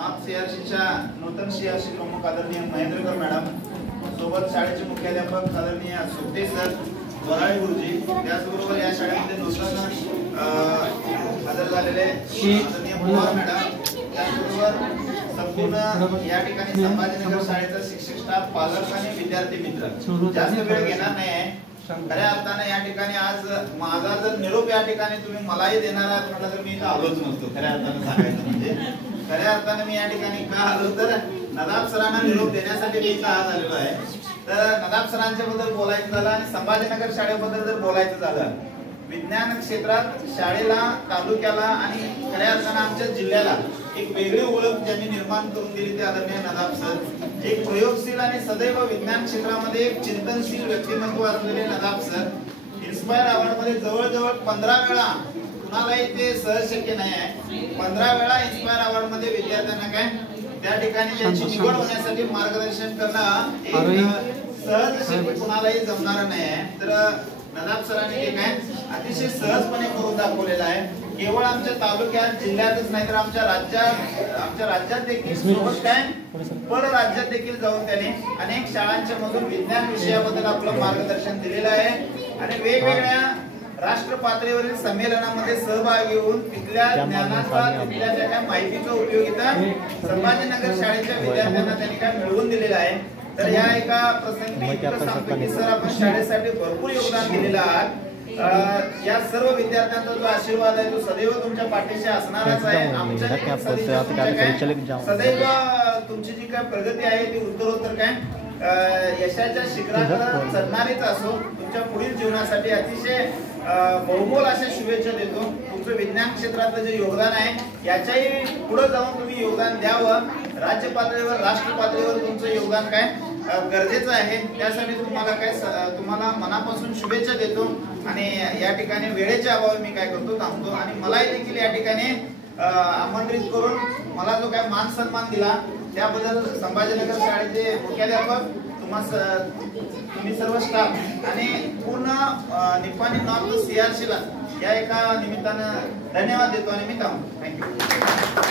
North सीआरसीच्या नूतन CRC प्रमुख आदरणीय Mahendrakar madam, सोबत शाळेचे मुख्याध्यापक आदरणीय सुप्ते सर, वराळे गुरुजी, त्याचबरोबर या शाळेमध्ये नूतन हजर झालेले आदरणीय पवार मॅडम, त्याचबरोबर संपूर्ण या ठिकाणी संभाजीनगर शाळेचा शिक्षक स्टाफ, पालक आणि विद्यार्थी मित्र. जास्त वेळ घेणार नाही आहे. खऱ्या अर्थाने या ठिकाणी आज माझा जर निरोप या ठिकाणी तुम्ही मलाही देणार आहात म्हटलं तर मी इथं आलोच नसतो. खऱ्या अर्थाने सांगायचं म्हणजे खऱ्या अर्थाने मी या ठिकाणी का आलो तर नदाब सरांना निरोप देण्यासाठी मी इथं आज आलेलो आहे. तर नदाब सरांच्या बद्दल बोलायचं झालं आणि संभाजीनगर शाळेबद्दल जर बोलायचं झालं, विज्ञान क्षेत्रात शाळेला, तालुक्याला आणि खऱ्या अर्थाने आमच्या जिल्ह्याला एक वेगळी ओळख ज्यांनी निर्माण करून दिली ते आदरणीय नदाब सर. एक प्रयोगशील आणि सदैव विज्ञान क्षेत्रामध्ये एक चिंतनशील व्यक्तिमत्व असलेले नदाब सर. इन्स्पायर अवॉर्ड मध्ये जवळजवळ 15 वेळा, कुणालाही ते सहज शक्य नाही आहे, 15 वेळा इन्स्पायर अवॉर्ड मध्ये विद्यार्थ्यांना काय त्या ठिकाणी त्यांची निवड होण्यासाठी मार्गदर्शन करणं एक सहज शक्य कुणालाही जमणार नाही आहे. तर नदाब सरांनी हे काय अतिशय सहजपणे करून दाखवलेलं आहे. केवळ आमच्या तालुक्यात, जिल्ह्यातच नाही तर आमच्या राज्यात देखील, सोबत काय परराज्यात देखील जाऊन त्याने अनेक शाळांच्या मधून विज्ञान विषयाबद्दल आपलं मार्गदर्शन दिलेलं आहे आणि वेगवेगळ्या राष्ट्र पातळीवरील संमेलनामध्ये सहभागी होऊन तिथल्या ज्ञानाचा, तिथल्या त्या माहितीचा उपयोगिता संभाजीनगर शाळेच्या विद्यार्थ्यांना त्यांनी काय मिळवून दिलेला आहे. तर या एका प्रसंगी सर आपण शाळेसाठी भरपूर योगदान दिलेलं आहात. या सर्व विद्यार्थ्यांचा जो आशीर्वाद आहे तो सदैव तुमच्या पाठीशी असणारच आहे. सदैव तुमची जी काय प्रगती आहे ती उत्तरोत्तर काय यशाच्या शिखराकडे चढणारीच असो. तुमच्या पुढील जीवनासाठी अतिशय बहुमोल अशा शुभेच्छा देतो. तुमचं विज्ञान क्षेत्रातलं जे योगदान आहे याच्याही पुढे जाऊन तुम्ही योगदान द्यावं. राज्य पातळीवर, राष्ट्र पातळीवर तुमचं योगदान काय गरजेचं आहे. त्यासाठी तुम्हाला मनापासून शुभेच्छा देतो आणि या ठिकाणी वेळेच्या अभावी मी काय करतो थांबतो. आणि मलाही देखील या ठिकाणी आमंत्रित करून मला जो काय मान सन्मान दिला त्याबद्दल संभाजीनगर शाळेचे मुख्याध्यापक, तुम्ही सर्व स्टाफ आणि पूर्ण निपाणी नॉर्थ सीआरसीला या एका निमित्तानं धन्यवाद देतो आणि मी थांबतो. थँक्यू.